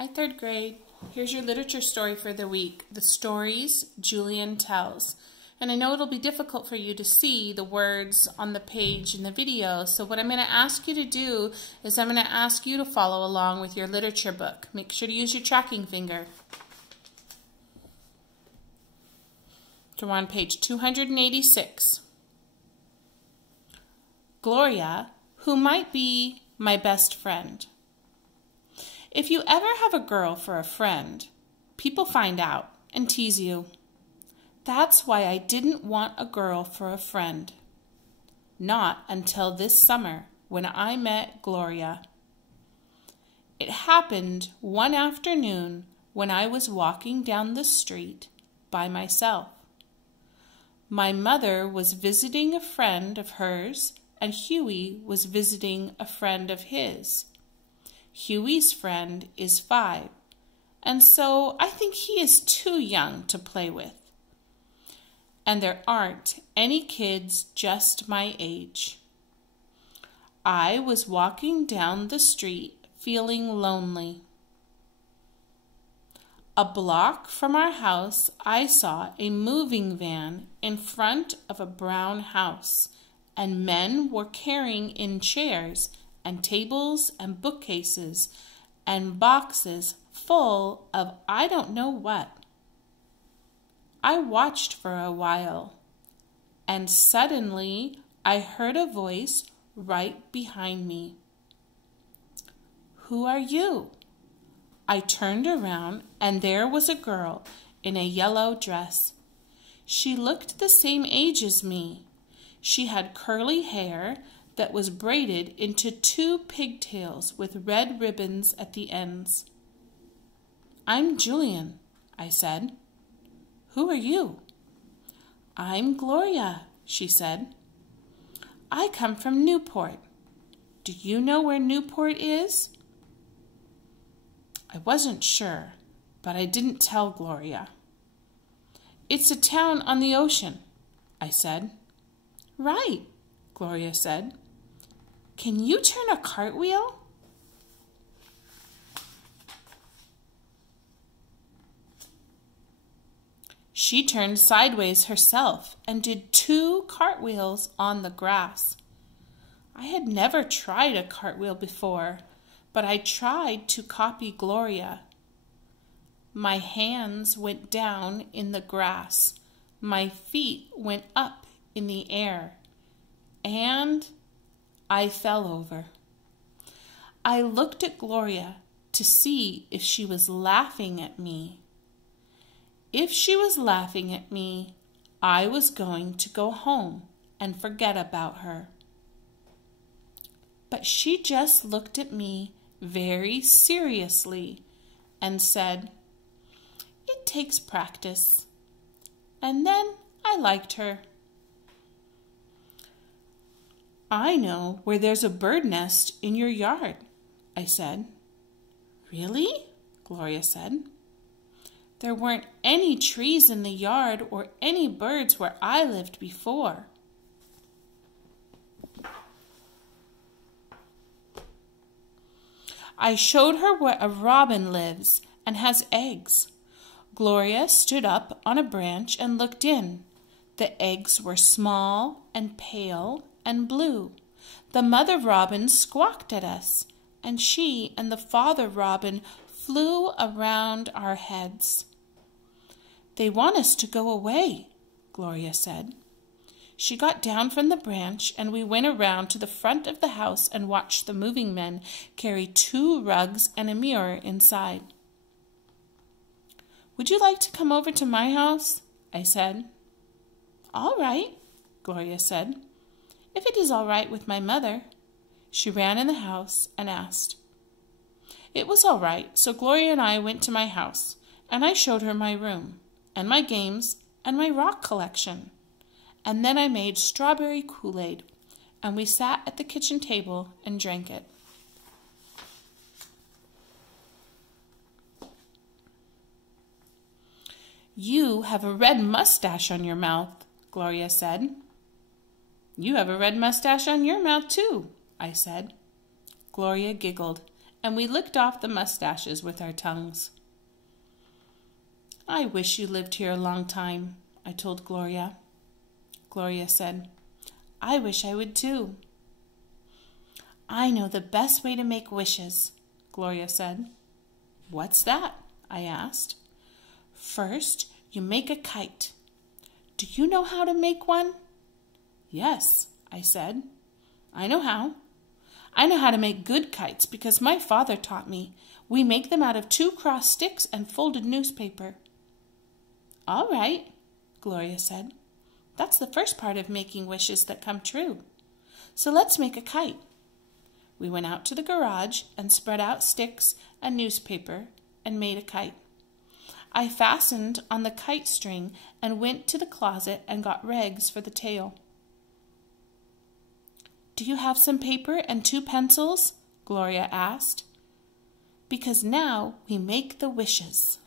Hi, third grade. Here's your literature story for the week, The Stories Julian Tells. And I know it'll be difficult for you to see the words on the page in the video, so what I'm going to ask you to do is I'm going to ask you to follow along with your literature book. Make sure to use your tracking finger. So we're on page 286. Gloria, who might be my best friend. If you ever have a girl for a friend, people find out and tease you. That's why I didn't want a girl for a friend. Not until this summer when I met Gloria. It happened one afternoon when I was walking down the street by myself. My mother was visiting a friend of hers, and Huey was visiting a friend of his. Huey's friend is 5, and so I think he is too young to play with. And there aren't any kids just my age. I was walking down the street feeling lonely. A block from our house, I saw a moving van in front of a brown house, and men were carrying in chairs and tables and bookcases and boxes full of I don't know what. I watched for a while, and suddenly I heard a voice right behind me. "Who are you?" I turned around, and there was a girl in a yellow dress. She looked the same age as me. She had curly hair that was braided into 2 pigtails with red ribbons at the ends. "I'm Julian," I said. "Who are you?" "I'm Gloria," she said. "I come from Newport. Do you know where Newport is?" I wasn't sure, but I didn't tell Gloria. "It's a town on the ocean," I said. "Right," Gloria said. "Can you turn a cartwheel?" She turned sideways herself and did 2 cartwheels on the grass. I had never tried a cartwheel before, but I tried to copy Gloria. My hands went down in the grass. My feet went up in the air. And I fell over. I looked at Gloria to see if she was laughing at me. If she was laughing at me, I was going to go home and forget about her. But she just looked at me very seriously and said, "It takes practice." And then I liked her. "I know where there's a bird nest in your yard," I said. "Really?" Gloria said. "There weren't any trees in the yard or any birds where I lived before." I showed her where a robin lives and has eggs. Gloria stood up on a branch and looked in. The eggs were small and pale and blue. The mother robin squawked at us, and she and the father robin flew around our heads. "They want us to go away," Gloria said. She got down from the branch, and we went around to the front of the house and watched the moving men carry 2 rugs and a mirror inside. "Would you like to come over to my house?" I said. "All right," Gloria said, "if it is all right with my mother." She ran in the house and asked. It was all right, so Gloria and I went to my house, and I showed her my room, and my games, and my rock collection. And then I made strawberry Kool-Aid, and we sat at the kitchen table and drank it. "You have a red mustache on your mouth," Gloria said. "You have a red mustache on your mouth, too," I said. Gloria giggled, and we licked off the mustaches with our tongues. I wish you lived here a long time, I told Gloria. Gloria said, I wish I would too. I know the best way to make wishes, Gloria said. What's that? I asked. First, you make a kite. Do you know how to make one? Yes, I said. I know how. I know how to make good kites because my father taught me. We make them out of 2 cross sticks and folded newspaper. All right, Gloria said. That's the first part of making wishes that come true. So let's make a kite. We went out to the garage and spread out sticks and newspaper and made a kite. I fastened on the kite string and went to the closet and got rags for the tail. Do you have some paper and 2 pencils? Gloria asked. Because now we make the wishes.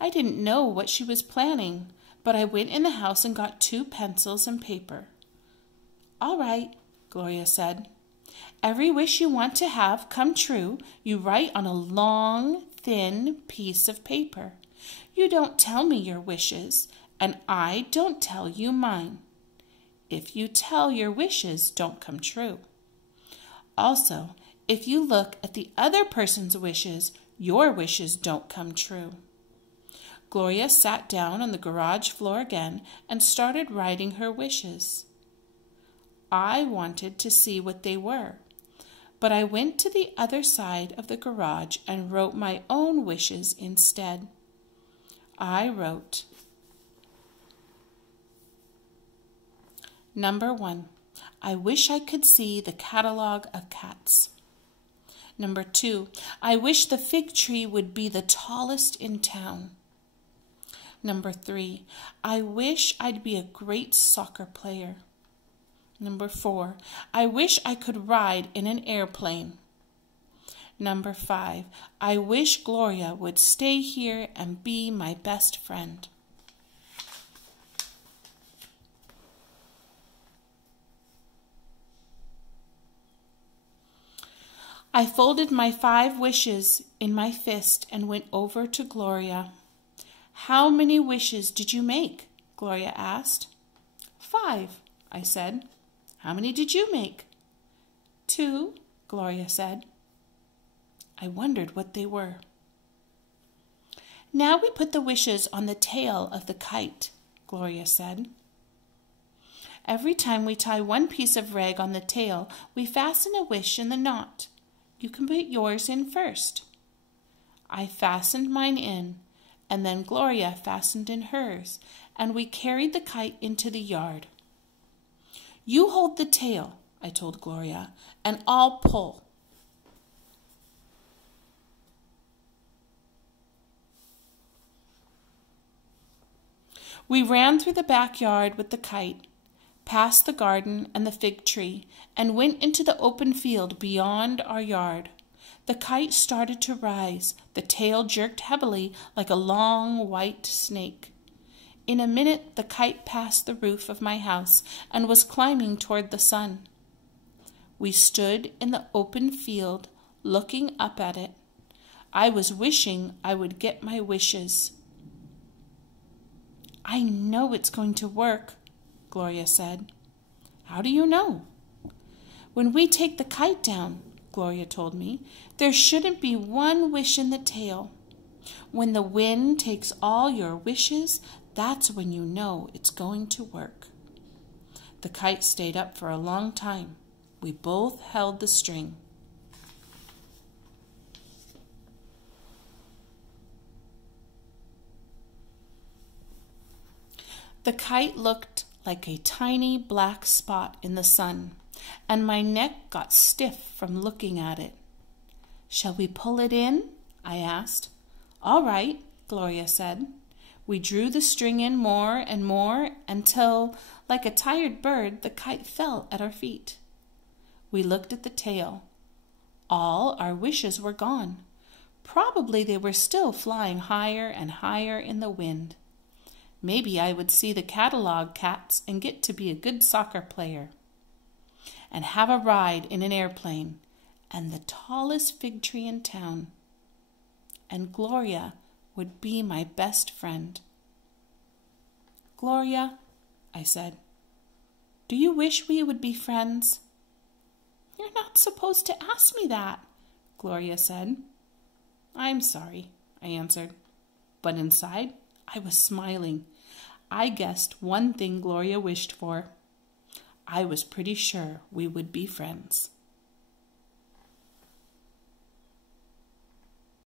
I didn't know what she was planning, but I went in the house and got 2 pencils and paper. All right, Gloria said. Every wish you want to have come true, you write on a long, thin piece of paper. You don't tell me your wishes, and I don't tell you mine. If you tell your wishes don't come true. Also, if you look at the other person's wishes, your wishes don't come true. Gloria sat down on the garage floor again and started writing her wishes. I wanted to see what they were, but I went to the other side of the garage and wrote my own wishes instead. I wrote, Number 1, I wish I could see the catalog of cats. Number 2, I wish the fig tree would be the tallest in town. Number 3, I wish I'd be a great soccer player. Number 4, I wish I could ride in an airplane. Number 5, I wish Gloria would stay here and be my best friend. I folded my 5 wishes in my fist and went over to Gloria. How many wishes did you make? Gloria asked. 5, I said. How many did you make? 2, Gloria said. I wondered what they were. Now we put the wishes on the tail of the kite, Gloria said. Every time we tie one piece of rag on the tail, we fasten a wish in the knot. You can put yours in first. I fastened mine in, and then Gloria fastened in hers, and we carried the kite into the yard. You hold the tail, I told Gloria, and I'll pull. We ran through the backyard with the kite, past the garden and the fig tree, and went into the open field beyond our yard. The kite started to rise. The tail jerked heavily like a long white snake. In a minute, the kite passed the roof of my house and was climbing toward the sun. We stood in the open field, looking up at it. I was wishing I would get my wishes. I know it's going to work, Gloria said. How do you know? When we take the kite down, Gloria told me, there shouldn't be one wish in the tail. When the wind takes all your wishes, that's when you know it's going to work. The kite stayed up for a long time. We both held the string. The kite looked like a tiny black spot in the sun, and my neck got stiff from looking at it. Shall we pull it in? I asked. All right, Gloria said. We drew the string in more and more until, like a tired bird, the kite fell at our feet. We looked at the tail. All our wishes were gone. Probably they were still flying higher and higher in the wind. Maybe I would see the catalog cats and get to be a good soccer player and have a ride in an airplane and the tallest fig tree in town. And Gloria would be my best friend. Gloria, I said, do you wish we would be friends? You're not supposed to ask me that, Gloria said. I'm sorry, I answered. But inside, I was smiling. I guessed one thing Gloria wished for. I was pretty sure we would be friends.